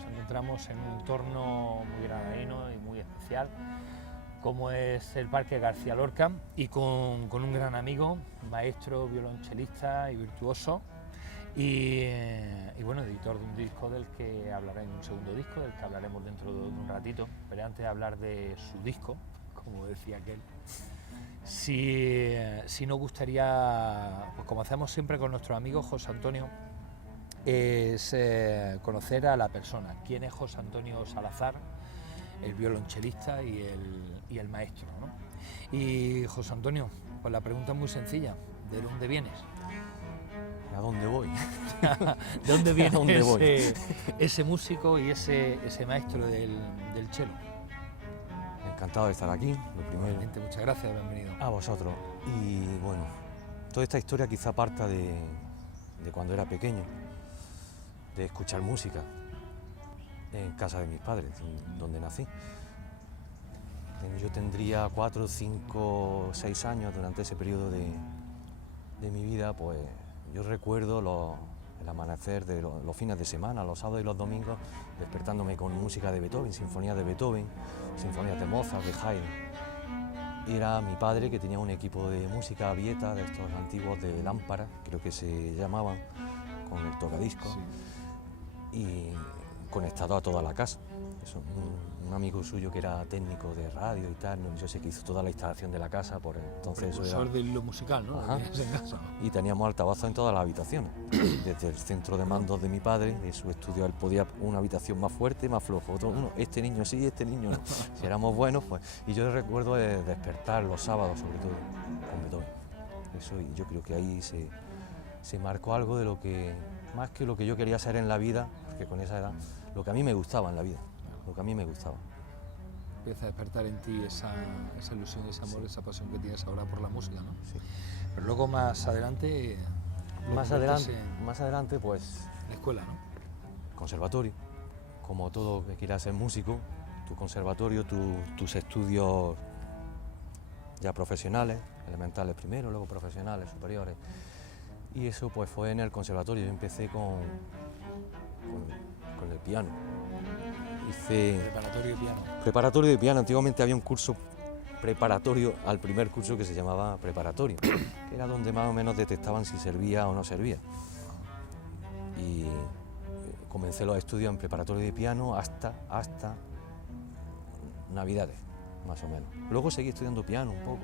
nos encontramos en un entorno muy granadino y muy especial, como es el Parque García Lorca, y con un gran amigo, maestro, violonchelista y virtuoso, y bueno, editor de un disco del que hablaremos, un segundo disco del que hablaremos dentro de un ratito, pero antes de hablar de su disco, como decía aquel, si nos gustaría, pues como hacemos siempre con nuestro amigo José Antonio, es conocer a la persona. ¿Quién es José Antonio Salazar, el violonchelista y el maestro, ¿no? Y José Antonio, pues la pregunta es muy sencilla: ¿de dónde vienes? ¿A dónde voy? ¿De dónde viene dónde voy? ese músico y ese maestro del cello? Encantado de estar aquí, lo primero. Realmente, muchas gracias, bienvenido. A vosotros. Y bueno, toda esta historia quizá parta de cuando era pequeño, de escuchar música en casa de mis padres, donde nací. Yo tendría 4, 5, 6 años. Durante ese periodo de mi vida, pues yo recuerdo el amanecer de los fines de semana, los sábados y los domingos, despertándome con música de Beethoven, sinfonías de Beethoven, sinfonías de Mozart, de Haydn. Era mi padre, que tenía un equipo de música Vieta, de estos antiguos de lámpara, creo que se llamaban, con el tocadiscos, sí, y conectado a toda la casa. Eso, un amigo suyo que era técnico de radio y tal, yo sé que hizo toda la instalación de la casa, por entonces eso era... de lo musical, ¿no? Ajá. En casa. Y teníamos altavoces en todas las habitaciones, desde el centro de mandos de mi padre, de su estudio. Él podía una habitación más fuerte, más flojo, otro, uno, este niño sí, este niño no. Si éramos buenos, pues... Y yo recuerdo despertar los sábados, sobre todo, con Beethoven. Eso, y yo creo que ahí se marcó algo de lo que, más que lo que yo quería ser en la vida, porque con esa edad, lo que a mí me gustaba en la vida, lo que a mí me gustaba. Empieza a despertar en ti esa ilusión, ese amor, sí, esa pasión que tienes ahora por la música, ¿no? Sí. Pero luego más adelante... Más adelante, pues... La escuela, ¿no? Conservatorio. Como todo que quiera ser músico, tu conservatorio, tus estudios ya profesionales, elementales primero, luego profesionales, superiores. Y eso pues fue en el conservatorio. Yo empecé con el piano. Hice... Preparatorio de piano. Antiguamente había un curso preparatorio al primer curso que se llamaba preparatorio, que era donde más o menos detectaban si servía o no servía. Y comencé los estudios en preparatorio de piano hasta Navidades, más o menos. Luego seguí estudiando piano un poco,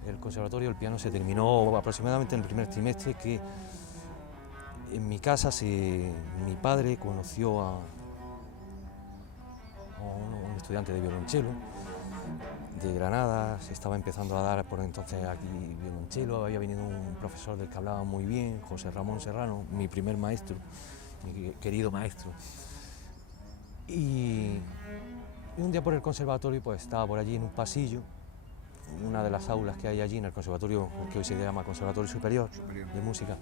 pero el conservatorio, el piano se terminó aproximadamente en el primer trimestre, que en mi casa mi padre conoció a un estudiante de violonchelo de Granada. Se estaba empezando a dar por entonces aquí violonchelo, había venido un profesor del que hablaba muy bien, José Ramón Serrano, mi primer maestro, mi querido maestro. Y un día por el conservatorio, pues estaba por allí en un pasillo, en una de las aulas que hay allí en el conservatorio, que hoy se llama Conservatorio Superior de Música,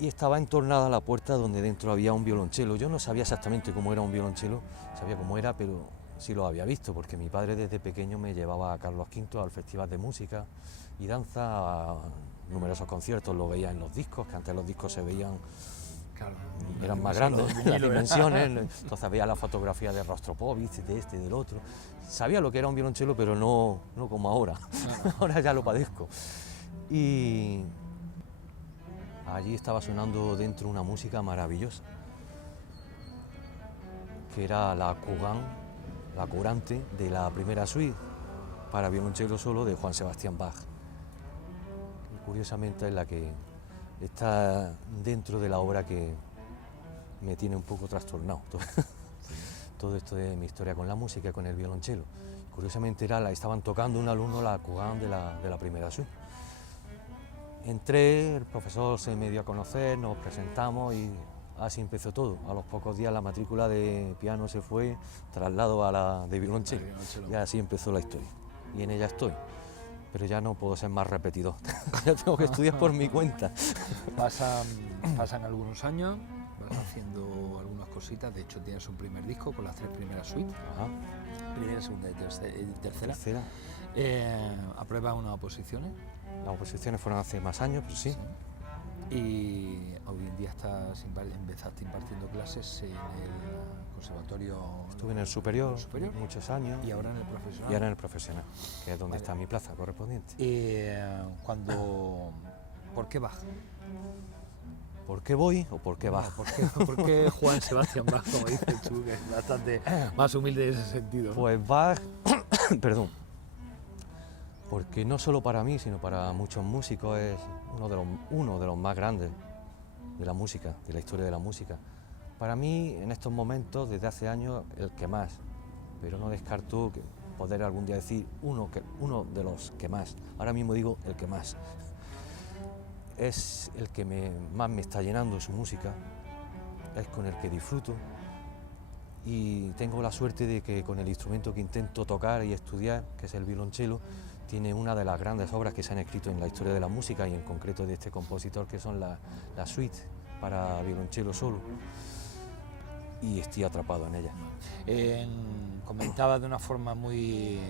y estaba entornada la puerta donde dentro había un violonchelo. Yo no sabía exactamente cómo era un violonchelo, sabía cómo era, pero sí lo había visto, porque mi padre desde pequeño me llevaba a Carlos V al Festival de Música y Danza, a numerosos conciertos, lo veía en los discos, que antes los discos se veían, claro, eran más grandes, las dimensiones, entonces veía la fotografía de Rostropovich, de este y del otro. Sabía lo que era un violonchelo, pero no como ahora, claro. Ahora ya lo padezco. Y allí estaba sonando dentro una música maravillosa, que era la Cougan, la curante de la primera suite para violonchelo solo de Juan Sebastián Bach. Y curiosamente es la que está dentro de la obra que me tiene un poco trastornado. Todo esto de mi historia con la música y con el violonchelo. Curiosamente estaban tocando un alumno la Cougan de la primera suite. Entré, el profesor se me dio a conocer, nos presentamos y así empezó todo. A los pocos días la matrícula de piano se fue, traslado a la de violonchelo. Y así empezó la historia. Y en ella estoy. Pero ya no puedo ser más repetidor. Ya tengo que estudiar por mi cuenta. Pasan algunos años, vas haciendo algunas cositas. De hecho, tienes un primer disco con las 3 primeras suites. Ajá. Primera, segunda y tercera. ¿Apruebas unas oposiciones? Las oposiciones fueron hace más años, pero sí. Y hoy en día empezaste impartiendo clases en el conservatorio. Estuve en el superior, superior muchos años. Y ahora en el profesional. Y ahora en el profesional, que es donde Vale. está mi plaza correspondiente. ¿Por qué Bach? ¿Por qué voy o por qué Bach? ¿Por qué Johann Sebastian Bach, como dices tú, que es bastante más humilde en ese sentido, ¿no? Pues Bach, perdón, porque no solo para mí, sino para muchos músicos es uno de los más grandes de la música, de la historia de la música. Para mí, en estos momentos, desde hace años, el que más, pero no descarto que poder algún día decir uno de los que más. Ahora mismo digo el que más. Es el que más me está llenando su música, es con el que disfruto y tengo la suerte de que con el instrumento que intento tocar y estudiar, que es el violonchelo, tiene una de las grandes obras que se han escrito en la historia de la música y en concreto de este compositor, que son la suite para violonchelo solo, y estoy atrapado en ella. Comentaba de una forma muy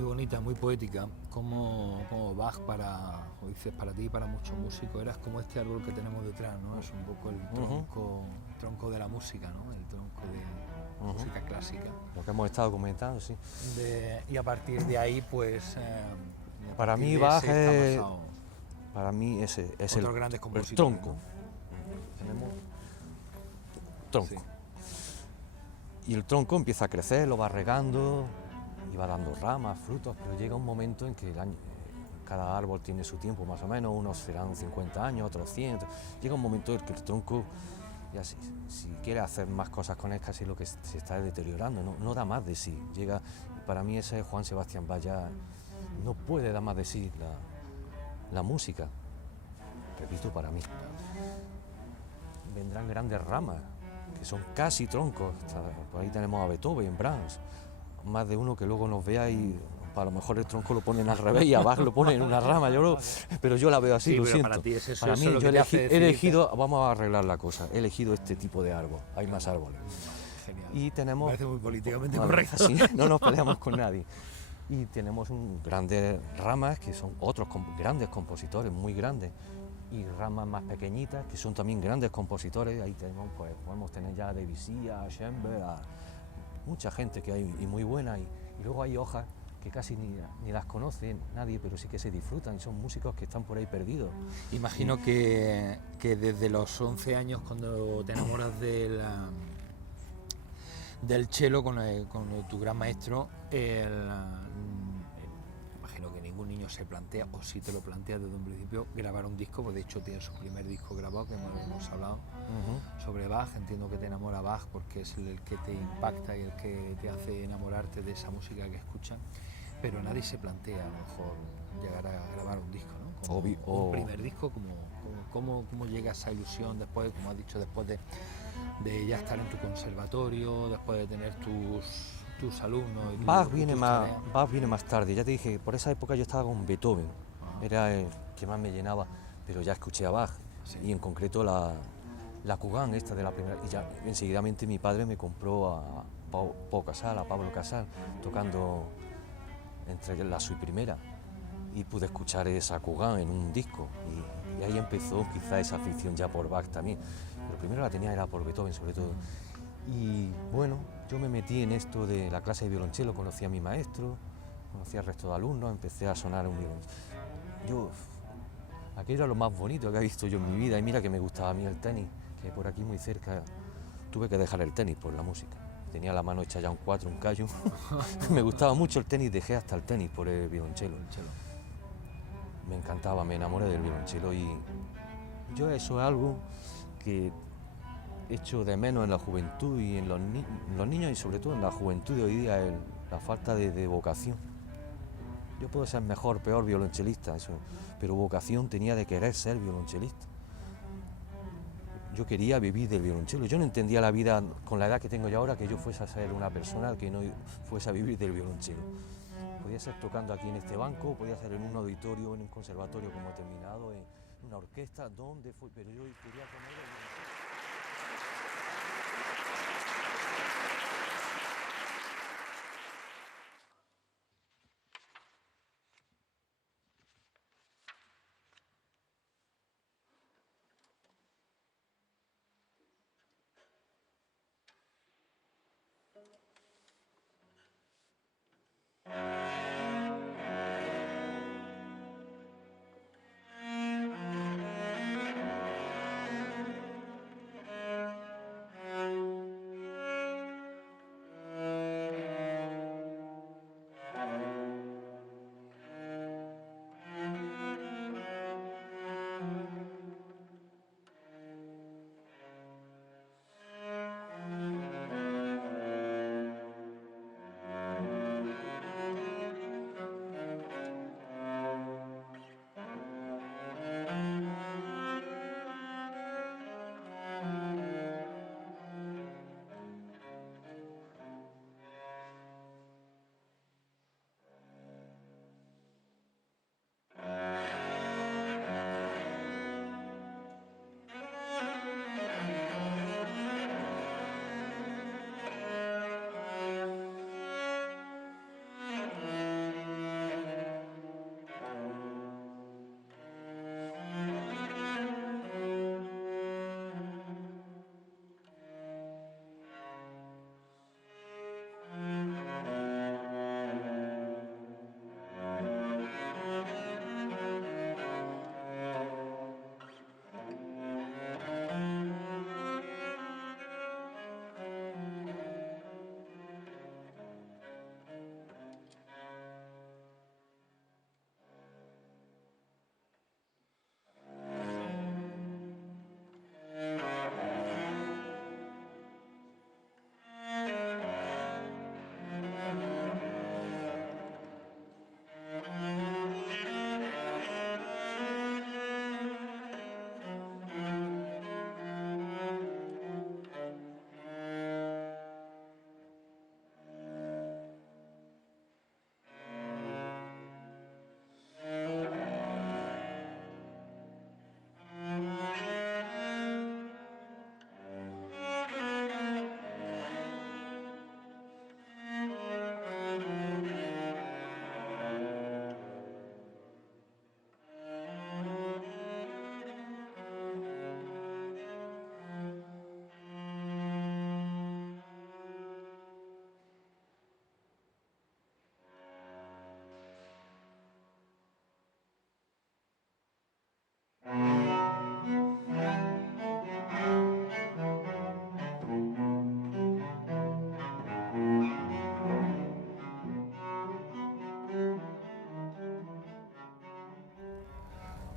bonita, muy poética, como Bach como dices, para ti y para muchos músicos eras como este árbol que tenemos detrás, ¿no? Es un poco el tronco de la música, ¿no? El tronco de música clásica. Lo que hemos estado comentando, sí. Y a partir de ahí, pues... para mí Bach es... Para mí ese es el tronco. ¿No? Tenemos tronco. Sí. Y el tronco empieza a crecer, lo va regando, y va dando ramas, frutos, pero llega un momento en que cada árbol tiene su tiempo más o menos, unos serán 50 años, otros 100, llega un momento en que el tronco, ya si quiere hacer más cosas con él, casi lo que se está deteriorando, no da más de sí. Para mí ese Johann Sebastian Bach ya no puede dar más de sí la música, repito, para mí. Vendrán grandes ramas, que son casi troncos, por ahí tenemos a Beethoven, Brahms, más de uno que luego nos vea y a lo mejor el tronco lo ponen al revés y a Bach lo ponen en una rama, pero yo la veo así, sí, lo siento. Para mí yo he elegido, vamos a arreglar la cosa, he elegido este tipo de árbol, hay más árboles. Genial. Y tenemos... Me parece muy políticamente correcto. Así, no nos peleamos con nadie. Y tenemos grandes ramas que son otros grandes compositores, muy grandes, y ramas más pequeñitas que son también grandes compositores. Ahí podemos tener ya a Debussy, a Schoenberg, a mucha gente que hay y muy buena, y luego hay hojas que casi ni las conoce nadie, pero sí que se disfrutan y son músicos que están por ahí perdidos. Imagino que desde los 11 años, cuando te enamoras del cello con tu gran maestro, imagino que ningún niño se plantea, o si te lo planteas desde un principio, grabar un disco, pues de hecho tiene su primer disco grabado, que hemos hablado sobre Bach. Entiendo que te enamora Bach porque es el que te impacta y el que te hace enamorarte de esa música que escuchan, pero nadie se plantea a lo mejor llegar a grabar un disco, ¿no? Un primer disco, ¿cómo llega esa ilusión después, como has dicho, después de ya estar en tu conservatorio, después de tener tus alumnos? Bach viene más tarde, ya te dije, por esa época yo estaba con Beethoven, era el que más me llenaba, pero ya escuché a Bach, sí. Y en concreto la Kugan esta de la primera, y ya enseguidamente mi padre me compró a Pablo Casal, tocando entre la suite primera, y pude escuchar esa Kugan en un disco, y ahí empezó quizá esa afición ya por Bach también, pero primero la tenía era por Beethoven sobre todo. Y bueno, yo me metí en esto de la clase de violonchelo, conocí a mi maestro, conocí al resto de alumnos, empecé a sonar un violonchelo. Aquello era lo más bonito que he visto yo en mi vida, y mira que me gustaba a mí el tenis, que por aquí muy cerca tuve que dejar el tenis por la música. Tenía la mano hecha ya un 4, un callo. Me gustaba mucho el tenis, dejé hasta el tenis por el violonchelo. Me encantaba, me enamoré del violonchelo, y yo eso es algo que echo de menos en la juventud y en los niños, y sobre todo en la juventud de hoy día, la falta de vocación. Yo puedo ser mejor, peor violonchelista, pero vocación tenía de querer ser violonchelista. Yo quería vivir del violonchelo, yo no entendía la vida con la edad que tengo yo ahora, que yo fuese a ser una persona que no fuese a vivir del violonchelo. Podía ser tocando aquí en este banco, podía ser en un auditorio, en un conservatorio como he terminado, en una orquesta, donde fue, pero yo quería comer.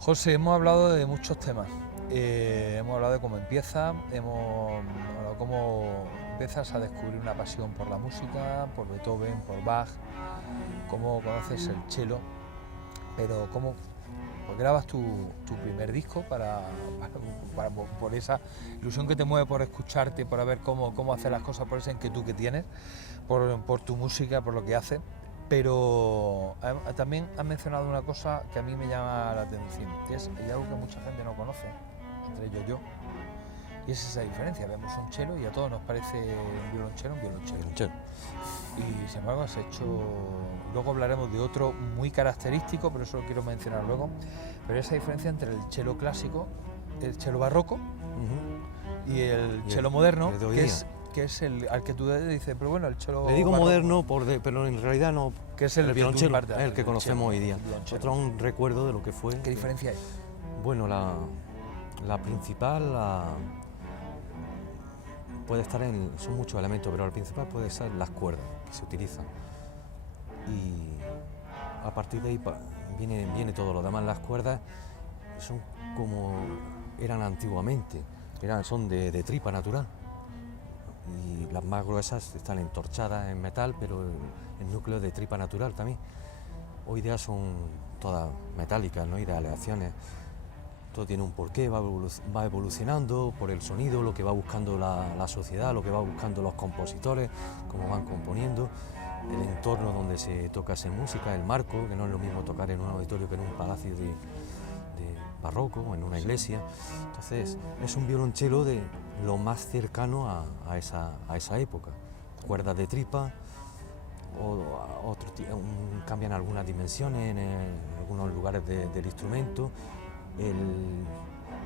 José, hemos hablado de muchos temas. Hemos hablado de cómo empieza, hemos hablado de cómo empiezas a descubrir una pasión por la música, por Beethoven, por Bach, cómo conoces el cello, pero cómo grabas tu primer disco por esa ilusión que te mueve por escucharte, por ver cómo hacer las cosas, por esa inquietud que tienes, por tu música, por lo que haces. Pero también has mencionado una cosa que a mí me llama la atención, que es algo que mucha gente no conoce, entre ellos yo, y es esa diferencia. Vemos un cello y a todos nos parece un violonchelo. Y sin embargo has hecho, luego hablaremos de otro muy característico, pero eso lo quiero mencionar luego, pero esa diferencia entre el cello clásico, el cello barroco y el cello moderno, que es el al que tú dices, pero bueno, el cello Le digo barroco, moderno, pero en realidad no, que es el violonchelo, es el que conocemos hoy día. Otro un recuerdo de lo que fue. ¿Qué diferencia hay? Bueno, la principal puede estar son muchos elementos, pero la principal puede ser las cuerdas que se utilizan. Y a partir de ahí viene todo lo demás. Las cuerdas son como eran antiguamente, son de tripa natural. Y las más gruesas están entorchadas en metal, pero el núcleo es de tripa natural también. Hoy día son todas metálicas, ¿no? Y de aleaciones. Todo tiene un porqué, va evolucionando por el sonido, lo que va buscando la sociedad, lo que va buscando los compositores, cómo van componiendo, el entorno donde se toca esa música, el marco, que no es lo mismo tocar en un auditorio que en un palacio de barroco o en una iglesia. Entonces es un violonchelo de lo más cercano a esa época. Cuerdas de tripa, cambian algunas dimensiones en algunos lugares del instrumento.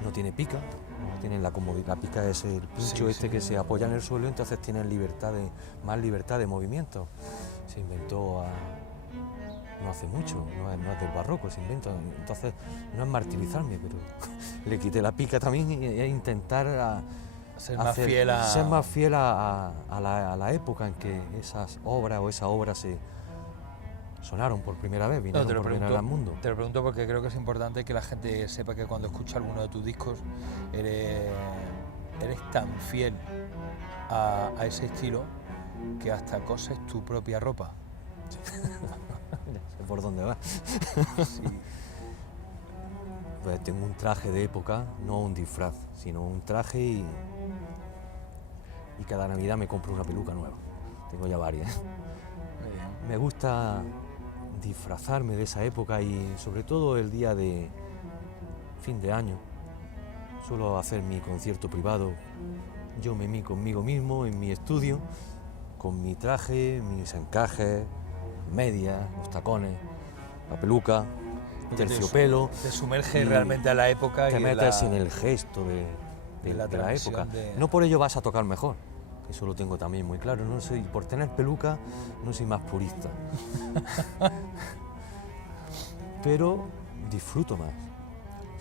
No tiene pica, no tiene la comodidad. La pica es el pincho que se apoya en el suelo, entonces tienen más libertad de movimiento. Se inventó no hace mucho, no es del barroco, se inventa. Entonces no es martirizarme, pero le quité la pica también e intentar ser más fiel a la época en que esas obras o esa obra se sonaron por primera vez, vinieron por primera vez al mundo. Te lo pregunto porque creo que es importante que la gente sepa que cuando escucha alguno de tus discos eres tan fiel a ese estilo que hasta coses tu propia ropa. Sé por dónde va. Sí. Pues tengo un traje de época, no un disfraz, sino un traje y cada Navidad me compro una peluca nueva. Tengo ya varias. Me gusta disfrazarme de esa época y sobre todo el día de fin de año. Suelo hacer mi concierto privado, yo conmigo mismo en mi estudio, con mi traje, mis encajes, medias, los tacones, la peluca, terciopelo. Te sumerges realmente a la época. Te metes en el gesto de la época. No por ello vas a tocar mejor. Eso lo tengo también muy claro. Por tener peluca no soy más purista. Pero disfruto más.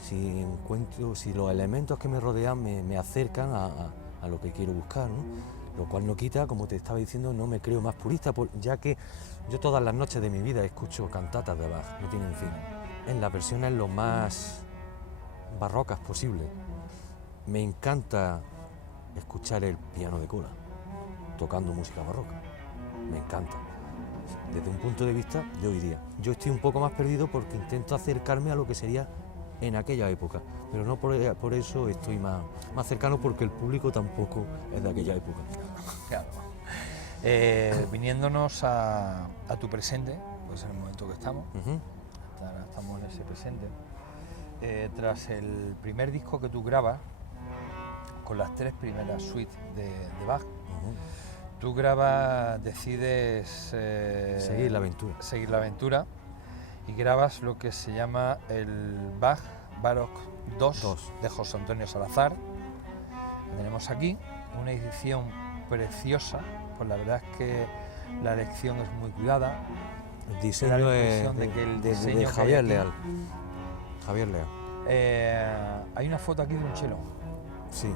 Si los elementos que me rodean me acercan a lo que quiero buscar, ¿no? Lo cual no quita, como te estaba diciendo, no me creo más purista, ya que yo todas las noches de mi vida escucho cantatas de Bach, no tienen fin. En las versiones lo más barrocas posible. Me encanta escuchar el piano de cola tocando música barroca, me encanta. Desde un punto de vista, yo diría, yo estoy un poco más perdido porque intento acercarme a lo que sería en aquella época, pero no por eso estoy más cercano, porque el público tampoco es de aquella época. Claro. Viniéndonos a tu presente, pues en el momento que estamos, estamos en ese presente, tras el primer disco que tú grabas, con las 3 primeras suites de Bach, tú decides seguir la aventura y grabas lo que se llama el Bach Baroque 2 de José Antonio Salazar. Tenemos aquí una edición preciosa, pues la verdad es que la elección es muy cuidada. El diseño es de Javier Leal. Javier Leal. Hay una foto aquí de un cello. Sí.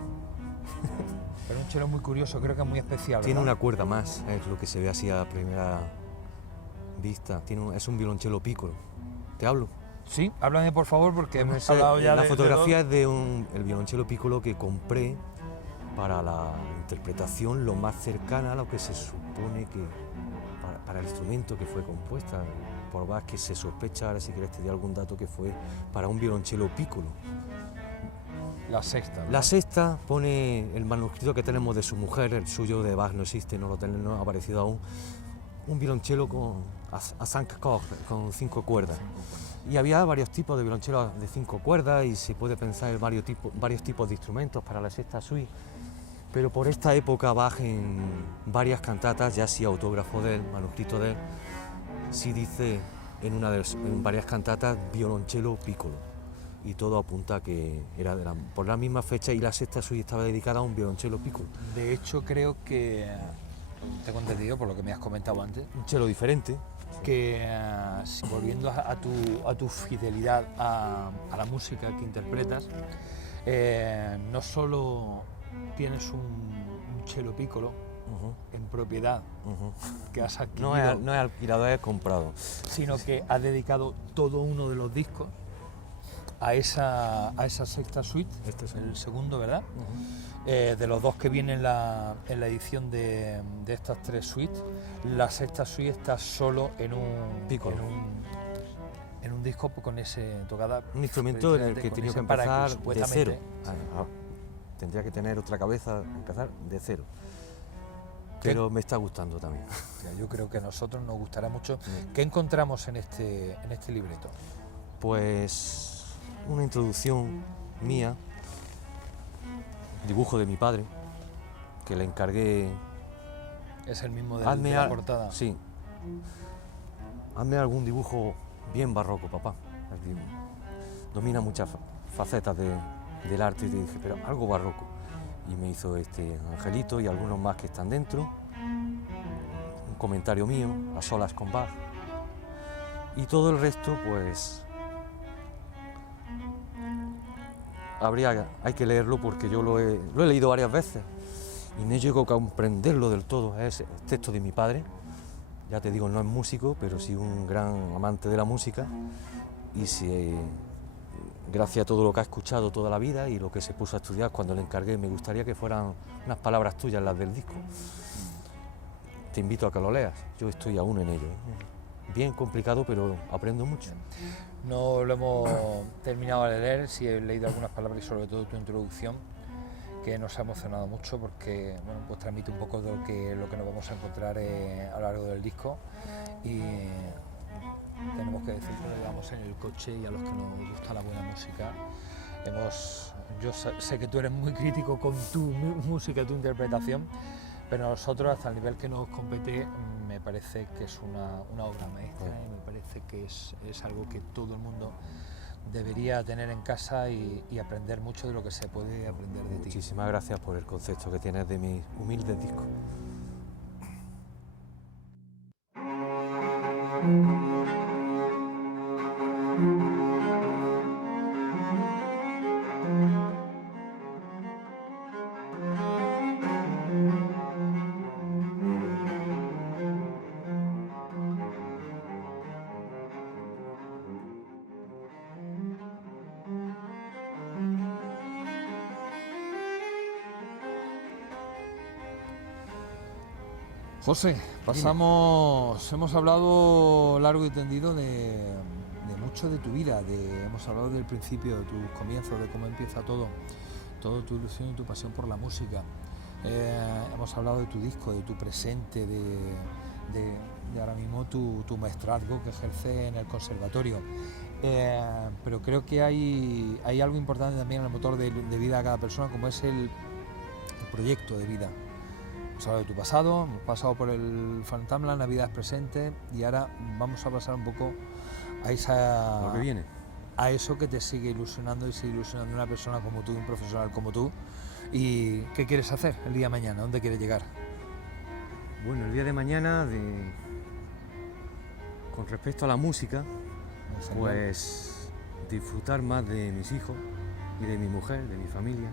Pero un cello muy curioso, creo que es muy especial. Tiene ¿verdad? una cuerda más, es lo que se ve así a primera vista. Es un violonchelo piccolo. ¿Te hablo? Sí, háblame por favor, porque Bueno, hemos hablado ya la de fotografía es de el violonchelo piccolo que compré para la interpretación lo más cercana a lo que se supone que para el instrumento que fue compuesta. Por más que se sospecha, ahora si quieres te doy algún dato, que fue para un violonchelo piccolo. la sexta, ¿no? La sexta pone el manuscrito que tenemos de su mujer, el suyo de Bach no existe, no ha aparecido aún, un violonchelo a cinq cordes, con 5 cuerdas. Y había varios tipos de violonchelos de 5 cuerdas y se puede pensar en varios tipos de instrumentos para la sexta suite. Pero por esta época Bach en varias cantatas, ya sí autógrafo de él, manuscrito de él, sí dice en varias cantatas violonchelo piccolo. Y todo apunta a que era por la misma fecha, y la sexta suite estaba dedicada a un violonchelo piccolo. De hecho, creo que, tengo entendido por lo que me has comentado antes, Un cello diferente. que volviendo a tu fidelidad a la música que interpretas, no solo tienes un cello piccolo en propiedad que has adquirido, No es alquilado, es comprado. sino que has dedicado todo uno de los discos a esa sexta suite, el segundo, ¿verdad? De los 2 que vienen en la edición de estas 3 suites, la sexta suite está solo en un Piccolo. en un disco con ese tocada. Un instrumento en el que he con tenido ese que para empezar de supuestamente, cero. Tendría que tener otra cabeza, empezar de cero. Pero me está gustando también. Yo creo que a nosotros nos gustará mucho. ¿Qué encontramos en este libreto? Pues una introducción mía, dibujo de mi padre, que le encargué. Es el mismo de la portada. Sí. Hazme algún dibujo bien barroco, papá. Domina muchas facetas del arte, y te dije, pero algo barroco. Y me hizo este angelito y algunos más que están dentro. Un comentario mío, a solas con Bach. Y todo el resto, pues hay que leerlo, porque yo lo he leído varias veces y no llego a comprenderlo del todo. Es texto de mi padre, ya te digo, no es músico, pero sí un gran amante de la música, y gracias a todo lo que ha escuchado toda la vida y lo que se puso a estudiar cuando le encargué, me gustaría que fueran unas palabras tuyas las del disco. Te invito a que lo leas, yo estoy aún en ello. Bien complicado, pero aprendo mucho. No lo hemos terminado de leer, sí he leído algunas palabras y sobre todo tu introducción, que nos ha emocionado mucho, porque bueno, pues transmite un poco de lo que nos vamos a encontrar a lo largo del disco, y tenemos que decir que lo llevamos en el coche, y a los que nos gusta la buena música, yo sé que tú eres muy crítico con tu música, tu interpretación, pero nosotros, hasta el nivel que nos compete, me parece que es una obra maestra, y me parece que es algo que todo el mundo debería tener en casa y aprender mucho de lo que se puede aprender de ti. Muchísimas gracias por el concepto que tienes de mis humildes discos. José, hemos hablado largo y tendido de mucho de tu vida, hemos hablado del principio, de tus comienzos, de cómo empieza todo tu ilusión y tu pasión por la música. Hemos hablado de tu disco, de tu presente, de ahora mismo tu maestrazgo que ejerce en el conservatorio. Pero creo que hay algo importante también en el motor de vida de cada persona, como es el proyecto de vida. Hemos hablado de tu pasado, hemos pasado por el Fantamland, Navidades presentes, y ahora vamos a pasar un poco a Lo que viene. A eso que te sigue ilusionando y sigue ilusionando una persona como tú, un profesional como tú. ¿Y qué quieres hacer el día de mañana? ¿Dónde quieres llegar? Bueno, el día de mañana, con respecto a la música, pues disfrutar más de mis hijos y de mi mujer, de mi familia,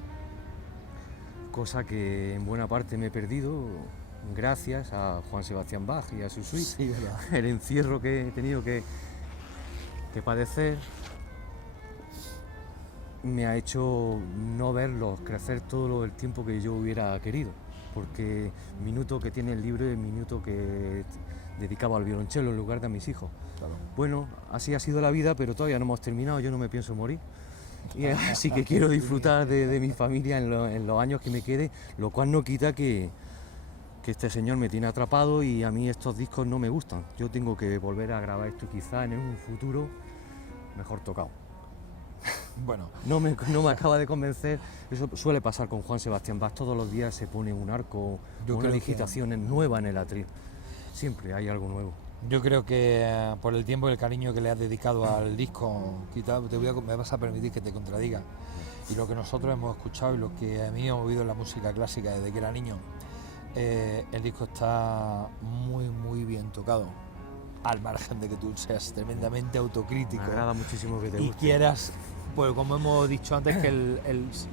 cosa que en buena parte me he perdido gracias a Juan Sebastián Bach y a su suite. Sí, ¿verdad? El encierro que he tenido que que padecer me ha hecho no verlos crecer todo el tiempo que yo hubiera querido, porque el minuto que tiene el libro es el minuto que dedicaba al violonchelo en lugar de a mis hijos. Claro. Bueno, así ha sido la vida, pero todavía no hemos terminado, yo no me pienso morir. Y así que quiero disfrutar de mi familia en los años que me quede, lo cual no quita que este señor me tiene atrapado y a mí estos discos no me gustan. Yo tengo que volver a grabar esto quizá en un futuro mejor tocado. Bueno, No me acaba de convencer. Eso suele pasar con Juan Sebastián Bach. Todos los días se pone un arco, Yo una creo digitación nueva en el atril. Siempre hay algo nuevo. yo creo que por el tiempo y el cariño que le has dedicado al disco, quizá me vas a permitir que te contradiga. Y lo que nosotros hemos escuchado y lo que a mí he oído en la música clásica desde que era niño, el disco está muy bien tocado, al margen de que tú seas tremendamente autocrítico. Me agrada muchísimo que te Y guste. quieras, pues como hemos dicho antes, que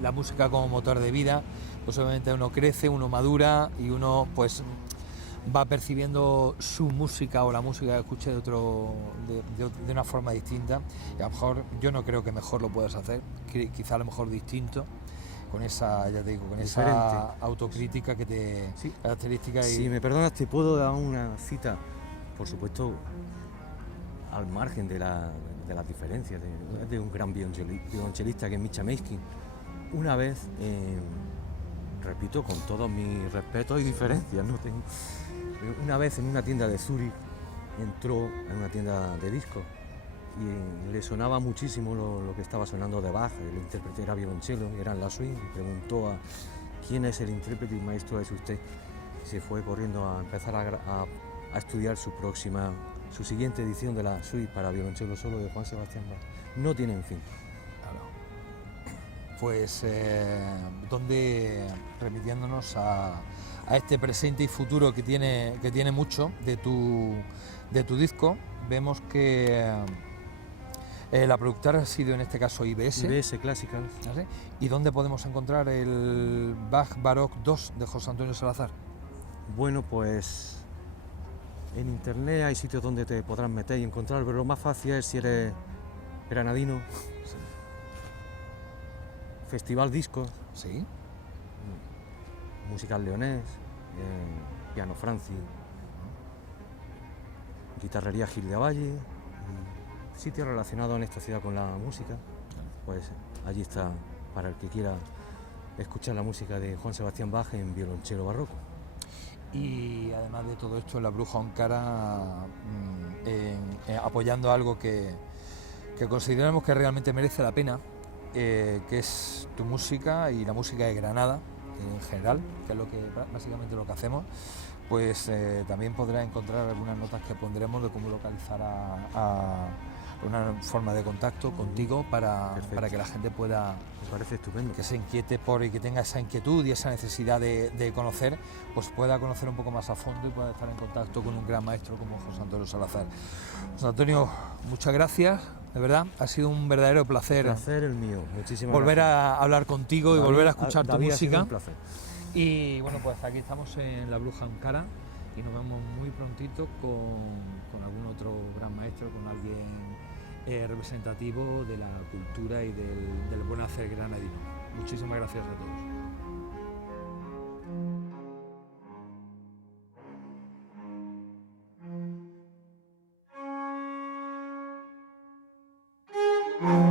la música como motor de vida, pues obviamente uno crece, uno madura y uno pues va percibiendo su música o la música que escuche de una forma distinta. Y a lo mejor yo no creo que mejor lo puedas hacer, quizá a lo mejor distinto, con esa, ya te digo, con Diferente. esa autocrítica que te Sí. característica. Si me perdonas, te puedo dar una cita, por supuesto, al margen de las diferencias, de un gran violonchelista que es Mischa Meiskin. Una vez, repito, con todos mis respetos y diferencias, una vez en una tienda de Zúrich entró en una tienda de discos y le sonaba muchísimo lo que estaba sonando de Bach. El intérprete era violonchelo, era en la suite, y preguntó a quién es el intérprete y maestro es usted. Se fue corriendo a empezar a estudiar su siguiente edición de la suite para violonchelo solo de Juan Sebastián Bach. No tienen fin. Claro. Pues donde remitiéndonos a este presente y futuro que tiene mucho de tu disco, vemos que la productora ha sido en este caso IBS. IBS Classical. ¿Sí? ¿Y dónde podemos encontrar el Bach Baroque 2 de José Antonio Salazar? Bueno, pues en internet hay sitios donde te podrás meter y encontrar, pero lo más fácil es si eres granadino. Sí. Festival Discos, Sí. Musical Leonés, Piano Franci, Guitarrería Gil de Valle, sitios relacionados en esta ciudad con la música. Pues allí está para el que quiera escuchar la música de Juan Sebastián Bach en violonchelo barroco. Y además de todo esto, La Bruja Oncara apoyando algo que consideramos que realmente merece la pena, que es tu música y la música de Granada en general, que es básicamente lo que hacemos. Pues también podrás encontrar algunas notas que pondremos de cómo localizar a una forma de contacto contigo para que la gente pueda, Me parece estupendo. que se inquiete y que tenga esa inquietud y esa necesidad de conocer, pues pueda conocer un poco más a fondo y pueda estar en contacto con un gran maestro como José Antonio Salazar. José Antonio, muchas gracias, de verdad, ha sido un verdadero placer. El placer el mío, muchísimas volver gracias. a hablar contigo y volver a escuchar tu David, ha sido música. un placer. Y bueno, pues aquí estamos en La Bruja Oncara y nos vemos muy prontito con algún otro gran maestro, con alguien representativo de la cultura y del buen hacer granadino. Muchísimas gracias a todos.